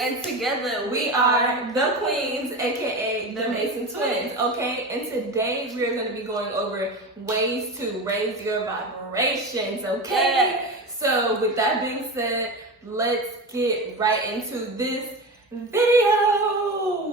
And together we are the Queens, aka the Mason Twins, okay? And today we're going to be going over ways to raise your vibrations, okay? So with that being said, let's get right into this video.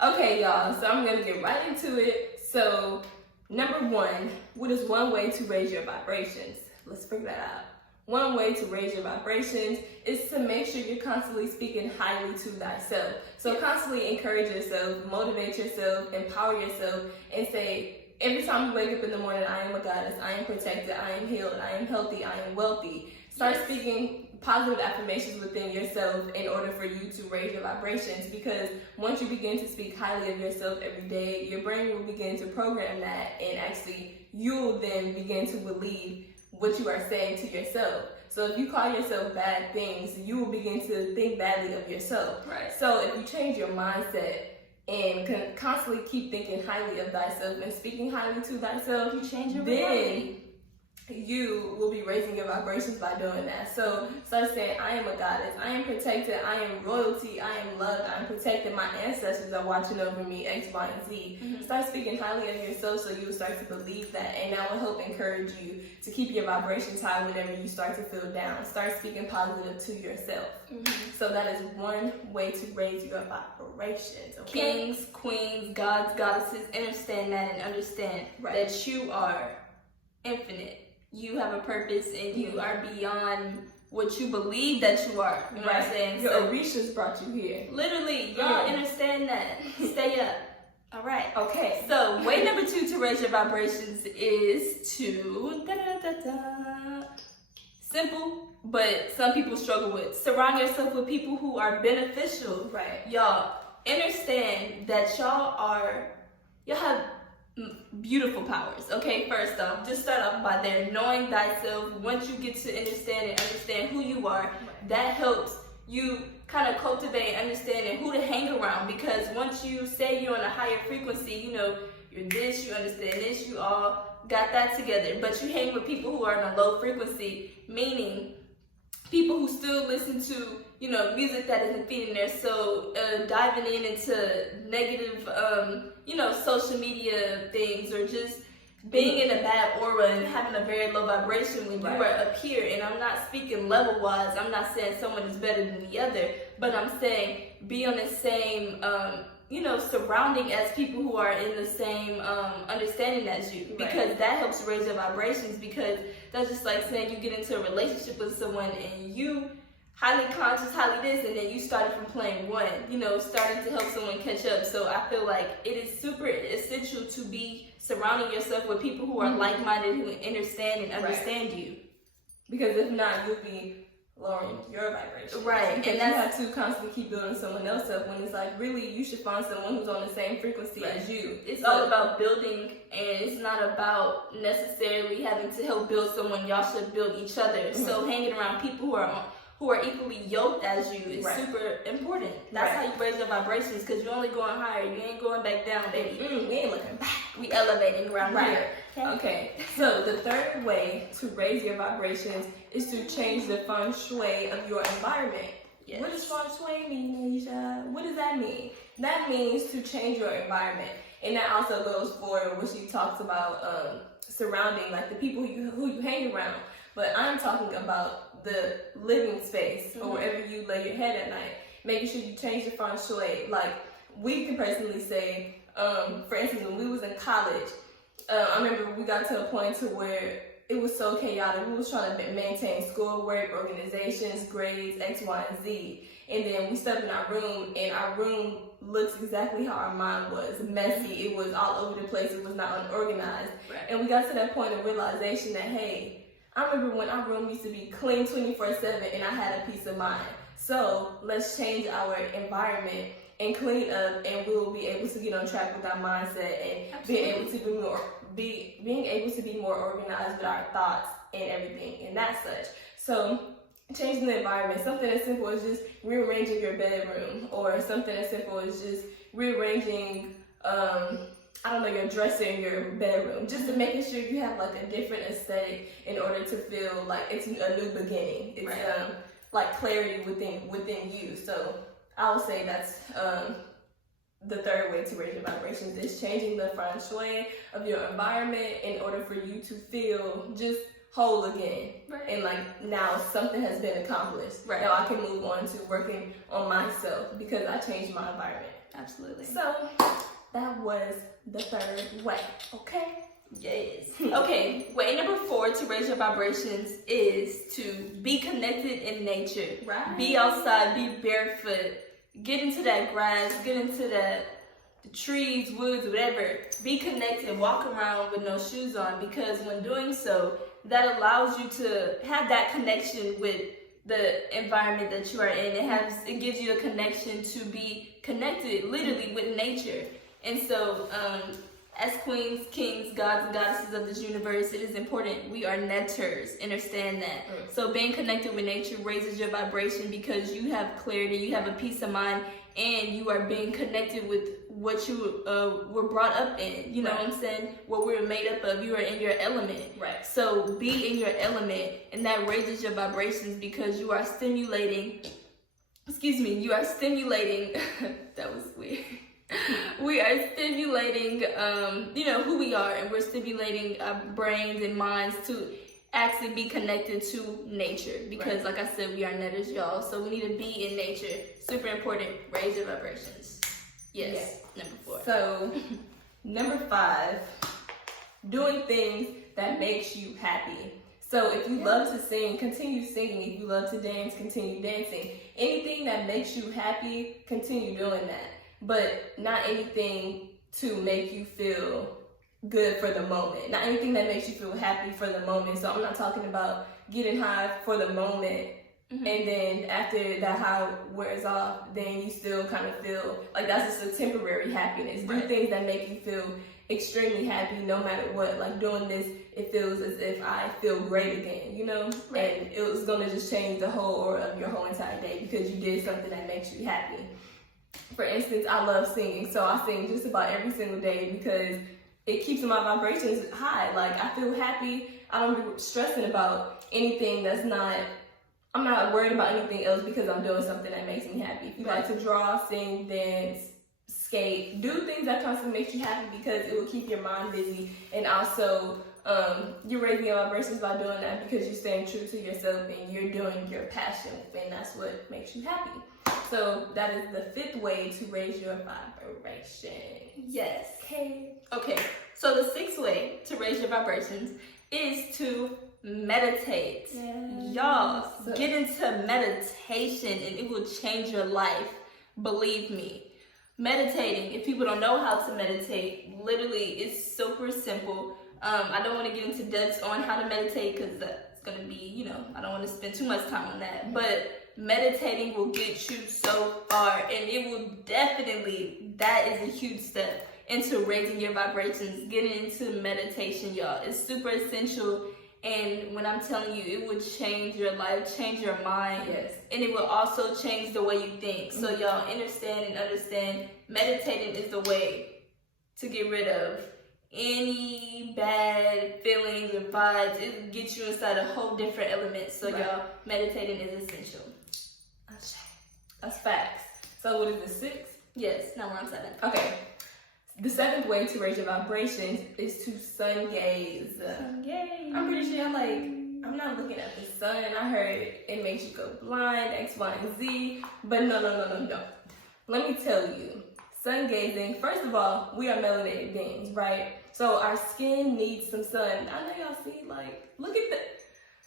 Okay, y'all, so I'm gonna get right into it. So, number one, what is one way to raise your vibrations? Let's figure that out. One way to raise your vibrations is to make sure you're constantly speaking highly to thyself. So constantly encourage yourself, motivate yourself, empower yourself, and say, every time you wake up in the morning, I am a goddess, I am protected, I am healed, I am healthy, I am wealthy. Start speaking positive affirmations within yourself in order for you to raise your vibrations, because once you begin to speak highly of yourself every day, your brain will begin to program that, and actually you'll then begin to believe what you are saying to yourself. So if you call yourself bad things, you will begin to think badly of yourself. Right. So if you change your mindset and can constantly keep thinking highly of thyself and speaking highly to thyself, you change your reality. You will be raising your vibrations by doing that. So start saying, I am a goddess, I am protected, I am royalty, I am loved, I am protected, my ancestors are watching over me, X, Y, and Z. Start speaking highly of yourself so you'll start to believe that, and that will help encourage you to keep your vibrations high whenever you start to feel down. Start speaking positive to yourself. So that is one way to raise your vibrations. Okay? Kings, queens, gods, goddesses, understand that and understand that you are infinite. You have a purpose and you are beyond what you believe that you are. You know what I'm saying? Your Orishas brought you here. Literally, y'all understand that. Stay up. All right. Okay. So way number two to raise your vibrations is to simple, but some people struggle with. Surround yourself with people who are beneficial. Right. Y'all understand that y'all have beautiful powers. Okay, first off, just start off by there, knowing thyself. Once you get to understand who you are, that helps you kind of cultivate understanding who to hang around, because once you say you're on a higher frequency, you know, you're this, you understand this, you all got that together, but you hang with people who are on a low frequency, meaning people who still listen to, you know, music that isn't feeding their soul, diving into negative, you know, social media things, or just being in a bad aura and having a very low vibration when you are up here. And I'm not speaking level-wise. I'm not saying someone is better than the other, but I'm saying be on the same, you know, surrounding as people who are in the same understanding as you, because that helps raise your vibrations. Because that's just like saying you get into a relationship with someone and you highly conscious, highly this, and then you started from plane one, you know, starting to help someone catch up. So I feel like it is super essential to be surrounding yourself with people who are like-minded, who understand and understand you. Because if not, you'll be lowering your vibration. Right. Because and you have to constantly keep building someone else up, when it's like, really, you should find someone who's on the same frequency as you. It's all about building, and it's not about necessarily having to help build someone. Y'all should build each other. So hanging around people who are equally yoked as you is super important. That's how you raise your vibrations, because you're only going higher. You ain't going back down, baby. We ain't looking back. We elevating around here. Okay. So the third way to raise your vibrations is to change the feng shui of your environment. Yes. What does feng shui mean, Asia? What does that mean? That means to change your environment. And that also goes for what she talks about, surrounding, like the people who you hang around. But I'm talking about the living space, or wherever you lay your head at night, making sure you change the feng shui. Like, we can personally say, for instance, when we was in college, I remember we got to a point to where it was so chaotic. We was trying to maintain schoolwork, organizations, grades, X, Y, and Z. And then we stepped in our room, and our room looks exactly how our mind was. Messy. It was all over the place. It was not unorganized. And we got to that point of realization that, hey, I remember when our room used to be clean 24/7 and I had a peace of mind. So let's change our environment and clean up, and we will be able to get on track with our mindset and being able to be more organized with our thoughts and everything and that such. So changing the environment, something as simple as just rearranging your bedroom, or something as simple as just rearranging your dresser in your bedroom, just to making sure you have like a different aesthetic in order to feel like it's a new beginning. It's like clarity within you. So I would say that's the third way to raise your vibrations, is changing the feng shui of your environment in order for you to feel just whole again. And like now something has been accomplished. Now I can move on to working on myself because I changed my environment. Absolutely. So that was the third way. Okay? Yes. Okay, way number 4 to raise your vibrations is to be connected in nature. Be outside, be barefoot, get into that grass, get into the trees, woods, whatever. Be connected, walk around with no shoes on, because when doing so, that allows you to have that connection with the environment that you are in. It gives you a connection to be connected literally with nature. And so, as queens, kings, gods, and goddesses of this universe, it is important. We are netters. Understand that. So being connected with nature raises your vibration because you have clarity, you have a peace of mind, and you are being connected with what you were brought up in. You know what I'm saying? What we're made up of. You are in your element. So be in your element, and that raises your vibrations because you are stimulating. You are stimulating. That was weird. We are stimulating, who we are, and we're stimulating our brains and minds to actually be connected to nature. Because, like I said, we are netters, y'all. So we need to be in nature. Super important. Raise your vibrations. Yes. Number 4. So, number 5, doing things that makes you happy. So if you love to sing, continue singing. If you love to dance, continue dancing. Anything that makes you happy, continue doing that. But not anything to make you feel good for the moment. Not anything that makes you feel happy for the moment. So I'm not talking about getting high for the moment, and then after that high wears off, then you still kind of feel like that's just a temporary happiness. Do things that make you feel extremely happy no matter what. Like doing this, it feels as if I feel great again, And it was going to just change the whole aura of your whole entire day because you did something that makes you happy. For instance, I love singing, so I sing just about every single day because it keeps my vibrations high. Like, I feel happy. I don't be stressing about anything I'm not worried about anything else because I'm doing something that makes me happy. If you like to draw, sing, dance, skate, do things that constantly makes you happy because it will keep your mind busy. And also, you're raising your vibrations by doing that because you're staying true to yourself and you're doing your passion, and that's what makes you happy. So that is the 5th way to raise your vibration. Yes. Okay. So the 6th way to raise your vibrations is to meditate. Y'all, get into meditation and it will change your life. Believe me. Meditating, if people don't know how to meditate, literally it's super simple. I don't want to get into depths on how to meditate because that's going to be, I don't want to spend too much time on that. But meditating will get you so far, and it will definitely, that is a huge step into raising your vibrations. Getting into meditation, y'all, is super essential. And when I'm telling you, it will change your life, change your mind, and it will also change the way you think. So y'all understand, meditating is the way to get rid of any bad feelings and vibes. It gets you inside a whole different element. So y'all, meditating is essential. That's facts. So what is the 6th? Yes, now we're on 7. Okay. The 7th way to raise your vibrations is to sun gaze. I'm pretty sure I'm not looking at the sun. I heard it makes you go blind, X, Y, and Z. But no. Let me tell you, sun gazing, first of all, we are melanated beings, right? So our skin needs some sun. I know y'all see, look at the...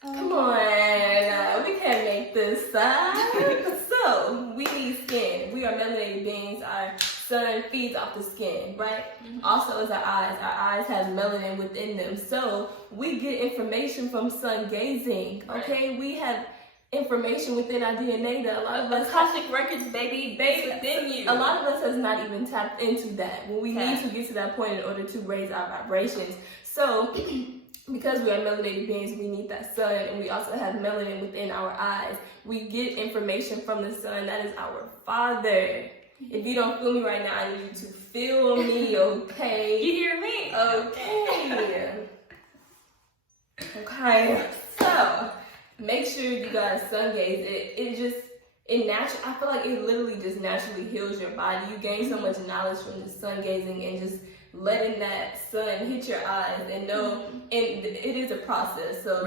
Come on, we can't make this up. So, we need skin. We are melanated beings. Our sun feeds off the skin, right? Also is our eyes. Our eyes have melanin within them. So, we get information from sun gazing, okay? We have information within our DNA that a lot of us Akashic records, baby, within you. A lot of us has not even tapped into that. When we need to get to that point in order to raise our vibrations. So, because we are melanated beings, we need that sun, and we also have melanin within our eyes. We get information from the sun. That is our father. If you don't feel me right now, I need you to feel me, okay? You hear me? Okay. Okay. So, make sure you guys sun gaze. I feel like it literally just naturally heals your body. You gain so much knowledge from the sun gazing and just letting that sun hit your eyes and know, and it is a process. So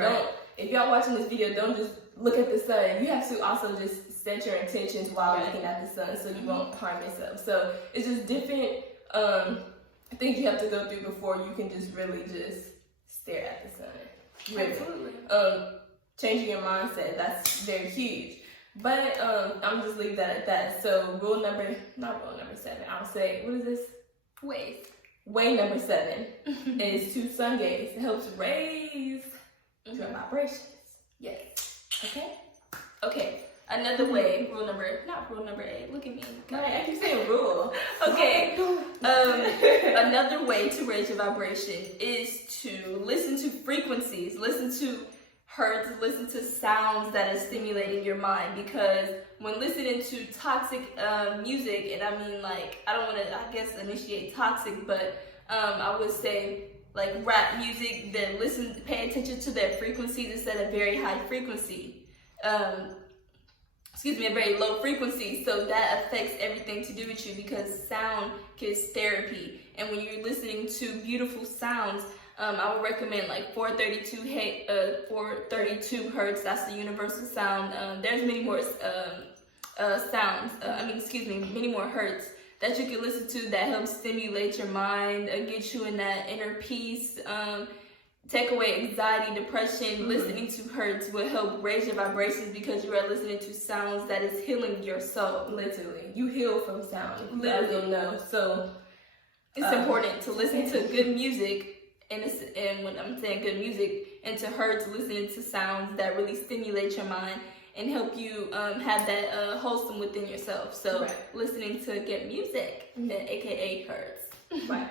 if y'all watching this video, don't just look at the sun. You have to also just set your intentions while looking at the sun so you won't harm yourself. So it's just different things you have to go through before you can just really just stare at the sun. Really. Absolutely. Changing your mindset, that's very huge. But I'm just leave that at that. So not rule number 7, I'll say, what is this? Way number 7 is to sun gaze. It helps raise your vibrations. Yes. Okay. Another way, not rule number 8. Look at me. I keep saying rule. Okay. Another way to raise your vibration is to listen to frequencies, listen to hertz, listen to sounds that are stimulating your mind. Because when listening to toxic music, and I mean, like, I don't want to, I guess, initiate toxic, but I would say like rap music, then pay attention to their frequencies instead of very high frequency. A very low frequency. So that affects everything to do with you, because sound is therapy. And when you're listening to beautiful sounds, I would recommend like 432 hertz. That's the universal sound. There's many more many more hertz that you can listen to that helps stimulate your mind, get you in that inner peace, take away anxiety, depression. Listening to hertz will help raise your vibrations because you are listening to sounds that is healing your soul. Literally, you heal from sound. If you guys don't know, so it's important to listen to good music. And when I'm saying good music, and to hertz, listening to sounds that really stimulate your mind and help you have that wholesome within yourself. So listening to good music, aka hertz. Right.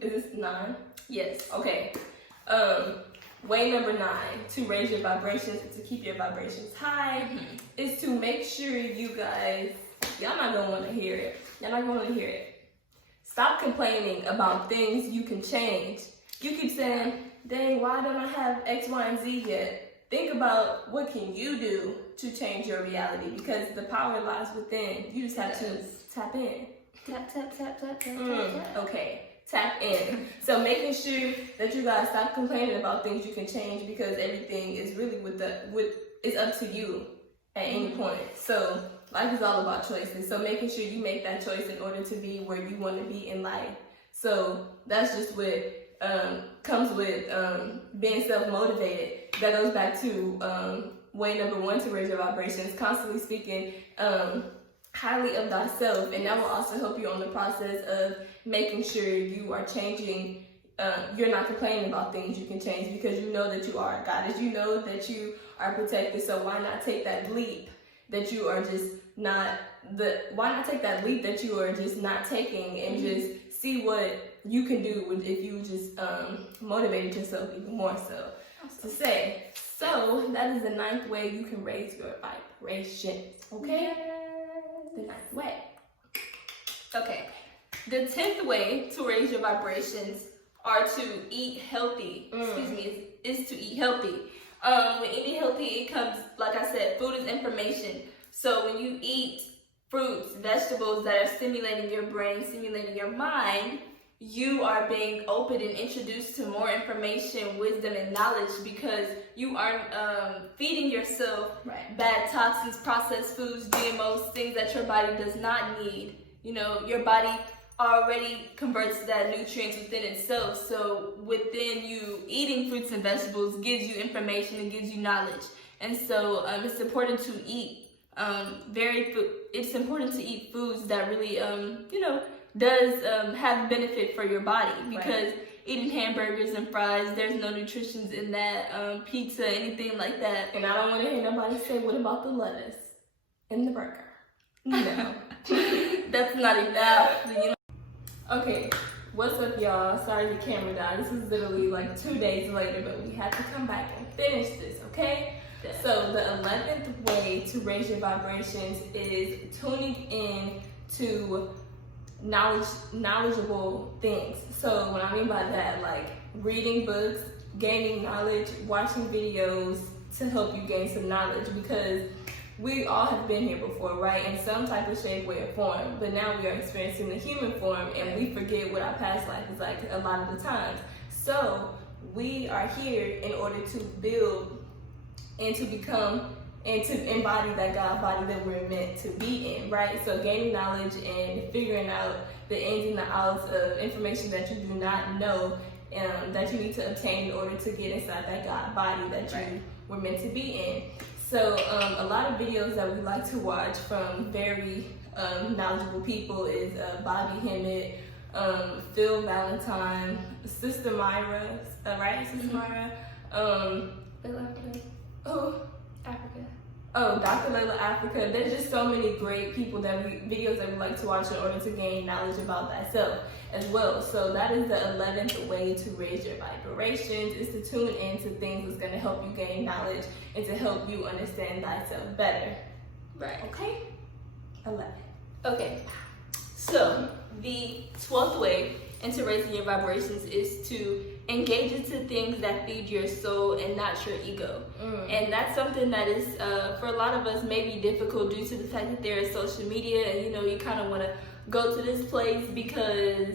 Is this 9? Yes. Okay. Way number 9 to raise your vibrations and to keep your vibrations high is to make sure you guys, y'all not gonna want to hear it. Stop complaining about things you can change. You keep saying, dang, why don't I have X, Y, and Z yet? Think about what can you do to change your reality, because the power lies within. You just have to tap in. Tap. Okay, tap in. So making sure that you guys stop complaining about things you can change, because everything is really it's up to you at any point. So life is all about choices. So making sure you make that choice in order to be where you want to be in life. So that's just what comes with being self-motivated. That goes back to way number 1 to raise your vibrations, constantly speaking highly of thyself, and that will also help you on the process of making sure you are changing. You're not complaining about things you can change, because you know that you are a goddess, you know that you are protected. So why not take that leap that you are just not taking, and just see what you can do if you just motivated yourself even more so. To say, so that is the 9th way you can raise your vibration. Okay? The 9th way. Okay. The 10th way to raise your vibrations are to eat healthy. Is to eat healthy. When eating healthy, it comes, like I said, food is information. So when you eat fruits, vegetables that are stimulating your brain, stimulating your mind, you are being open and introduced to more information, wisdom, and knowledge, because you aren't feeding yourself bad toxins, processed foods, GMOs, things that your body does not need. You know, your body already converts that nutrients within itself. So within you, eating fruits and vegetables gives you information and gives you knowledge. And so it's important to eat it's important to eat foods that really does have benefit for your body, because eating hamburgers and fries. There's no nutrition in that. Pizza, anything like that. And I don't want to hear nobody say, what about the lettuce in the burger? No. That's not enough. You know? Okay, what's up, y'all? Sorry the camera died. This is literally like 2 days later, but we had to come back and finish this, okay? So the 11th way to raise your vibrations is tuning in to knowledgeable things. So what I mean by that, like reading books, gaining knowledge, watching videos to help you gain some knowledge, because we all have been here before, right? In some type of shape, way, or form. But now we are experiencing the human form, and we forget what our past life is like a lot of the times. So we are here in order to build and to become and to embody that God body that we're meant to be in, right? So gaining knowledge and figuring out the ins and the outs of information that you do not know, that you need to obtain in order to get inside that God body that you were meant to be in. So a lot of videos that we like to watch from very knowledgeable people is Bobby Hemmit, Phil Valentine, Sistar Myra, right? Sistar Myra. Africa. Oh, Dr.lialia Afrika. There's just so many great people videos that we like to watch in order to gain knowledge about thyself as well. So that is the 11th way to raise your vibrations, is to tune in to things that's going to help you gain knowledge and to help you understand thyself better. Right. Okay? 11. Okay. So the 12th way into raising your vibrations is to engage into things that feed your soul and not your ego. And that's something that is, for a lot of us, may be difficult due to the fact that there is social media, and you kind of want to go to this place because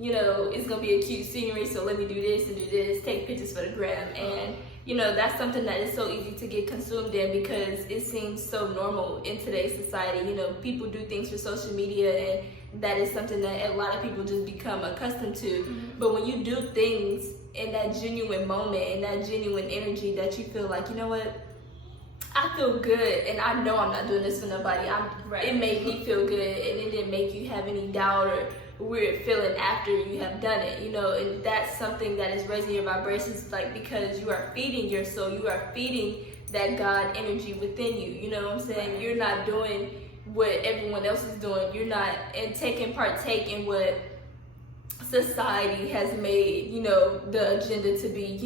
it's gonna be a cute scenery, so let me do this and do this, take pictures for the gram. And that's something that is so easy to get consumed in because it seems so normal in today's society. People do things for social media, and that is something that a lot of people just become accustomed to. But when you do things in that genuine moment, in that genuine energy that you feel like, you know what, I feel good, and I know I'm not doing this for nobody. It made me feel good, and it didn't make you have any doubt or weird feeling after you have done it, and that's something that is raising your vibrations, like, because you are feeding your soul, you are feeding that God energy within you. You know what I'm saying? You're not doing what everyone else is doing. You're not partake in what society has made, the agenda to be,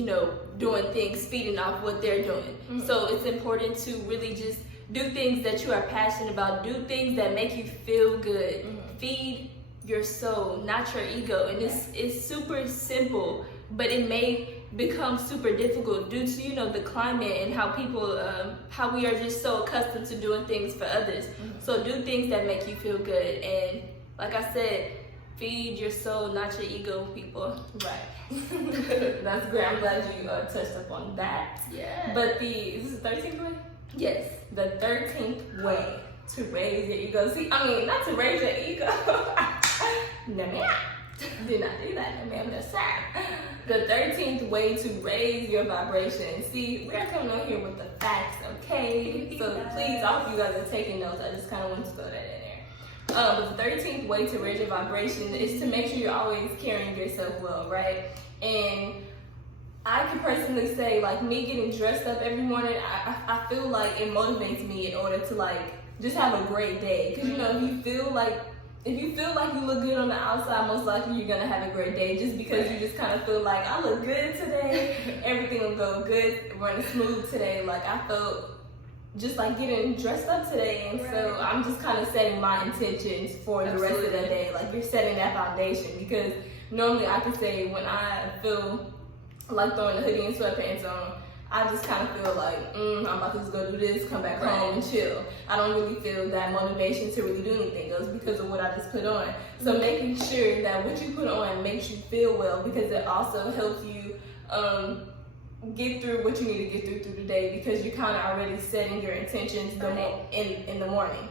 doing things, feeding off what they're doing. So it's important to really just do things that you are passionate about, do things that make you feel good, feed your soul, not your ego. And it's super simple, but it may become super difficult due to the climate and how people how we are just so accustomed to doing things for others. So do things that make you feel good, and like I said, feed your soul, not your ego, people. Right. That's great. I'm glad you touched up on that. Yeah. But is this the 13th way? Yes. The 13th way to raise your ego. See, not to raise your ego. No, ma'am. Did not do that, no, ma'am. No, sir. The 13th way to raise your vibration. See, we're coming on here with the facts, okay? So please, all of you guys are taking notes. I just kind of want to throw that in there. But the 13th way to raise your vibration is to make sure you're always carrying yourself well, right? And I can personally say, like, me getting dressed up every morning, I feel like it motivates me in order to, like, just have a great day. Because, if you feel like you look good on the outside, most likely you're gonna have a great day, just because you just kind of feel like, I look good today, everything will go good, running smooth today. Like, I felt just like getting dressed up today, and so I'm just kind of setting my intentions for the rest of the day. Like, you're setting that foundation, because normally I could say when I feel like throwing a hoodie and sweatpants on, I just kind of feel like, I'm about to just go do this, come back home and chill. I don't really feel that motivation to really do anything else because of what I just put on. So making sure that what you put on makes you feel well, because it also helps you get through what you need to get through the day, because you're kind of already setting your intentions in the morning.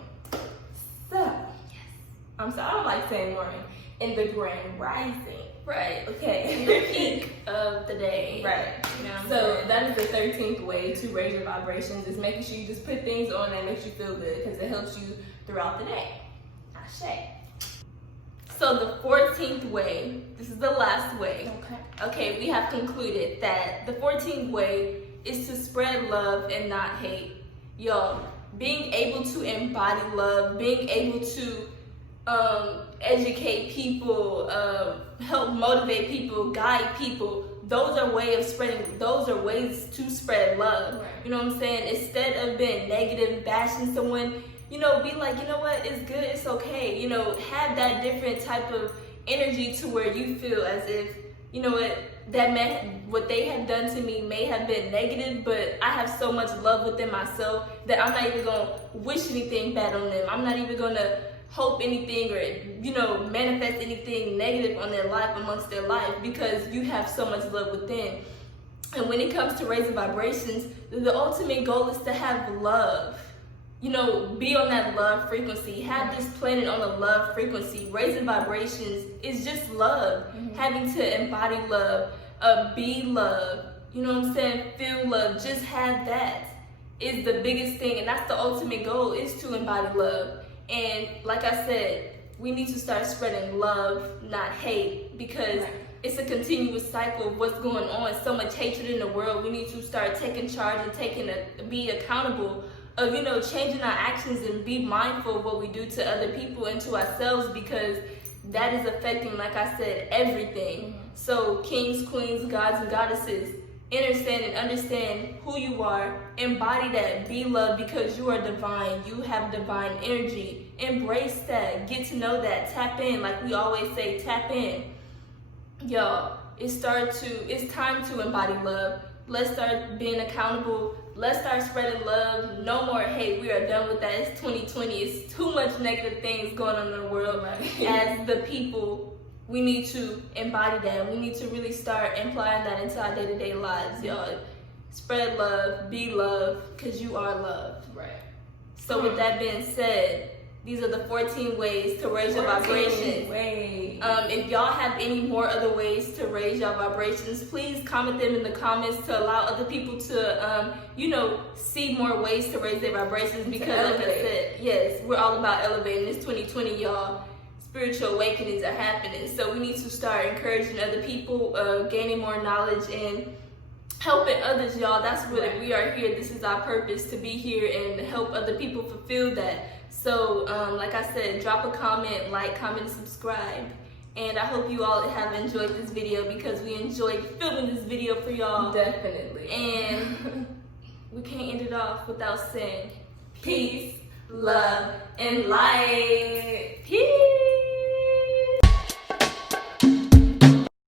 So, I'm sorry, I don't like saying morning. In the grand rising. Right. Okay. In the peak of the day. Right. So that is the 13th way to raise your vibrations, is making sure you just put things on that makes you feel good, because it helps you throughout the day. Ashe. So the 14th way, this is the last way. Okay, we have concluded that the 14th way is to spread love and not hate. Y'all, being able to embody love, being able to educate people, help motivate people, guide people, those are ways to spread love. Right. You know what I'm saying? Instead of being negative, bashing someone, you know, be like, you know what, it's good, it's okay. You know, have that different type of energy to where you feel as if, you know what they have done to me may have been negative, but I have so much love within myself that I'm not even gonna wish anything bad on them. I'm not even gonna hope anything or, you know, manifest anything negative on their life, amongst their life, because you have so much love within. And when it comes to raising vibrations, the ultimate goal is to have love. You know, be on that love frequency. Have this planet on a love frequency. Raising vibrations is just love. Having to embody love, be love. You know what I'm saying? Feel love. Just have that is the biggest thing, and that's the ultimate goal, is to embody love. And like I said, we need to start spreading love, not hate, because it's a continuous cycle of what's going on. So much hatred in the world. We need to start taking charge and be accountable of, you know, changing our actions and be mindful of what we do to other people and to ourselves, because that is affecting, like I said, everything. So kings, queens, gods, and goddesses, understand who you are, embody that, be love, because you are divine, you have divine energy. Embrace that, get to know that, tap in, like we always say, tap in. Y'all, it's time to embody love. Let's start being accountable. Let's start spreading love. No more hate. We are done with that. It's 2020. It's too much negative things going on in the world. As the people, we need to embody that. We need to really start applying that into our day-to-day lives, y'all. Spread love, be love, because you are loved. Right. So with that being said, these are the 14 ways to raise your vibrations. If y'all have any more other ways to raise your vibrations, please comment them in the comments to allow other people to, you know, see more ways to raise their vibrations. Because like I said, yes, we're all about elevating. It's 2020, y'all. Spiritual awakenings are happening. So we need to start encouraging other people, gaining more knowledge and helping others, y'all. That's what we are here. This is our purpose, to be here and help other people fulfill that. So, like I said, drop a comment, like, comment, and subscribe. And I hope you all have enjoyed this video, because we enjoyed filming this video for y'all. Definitely. And we can't end it off without saying peace, love, and light. Peace.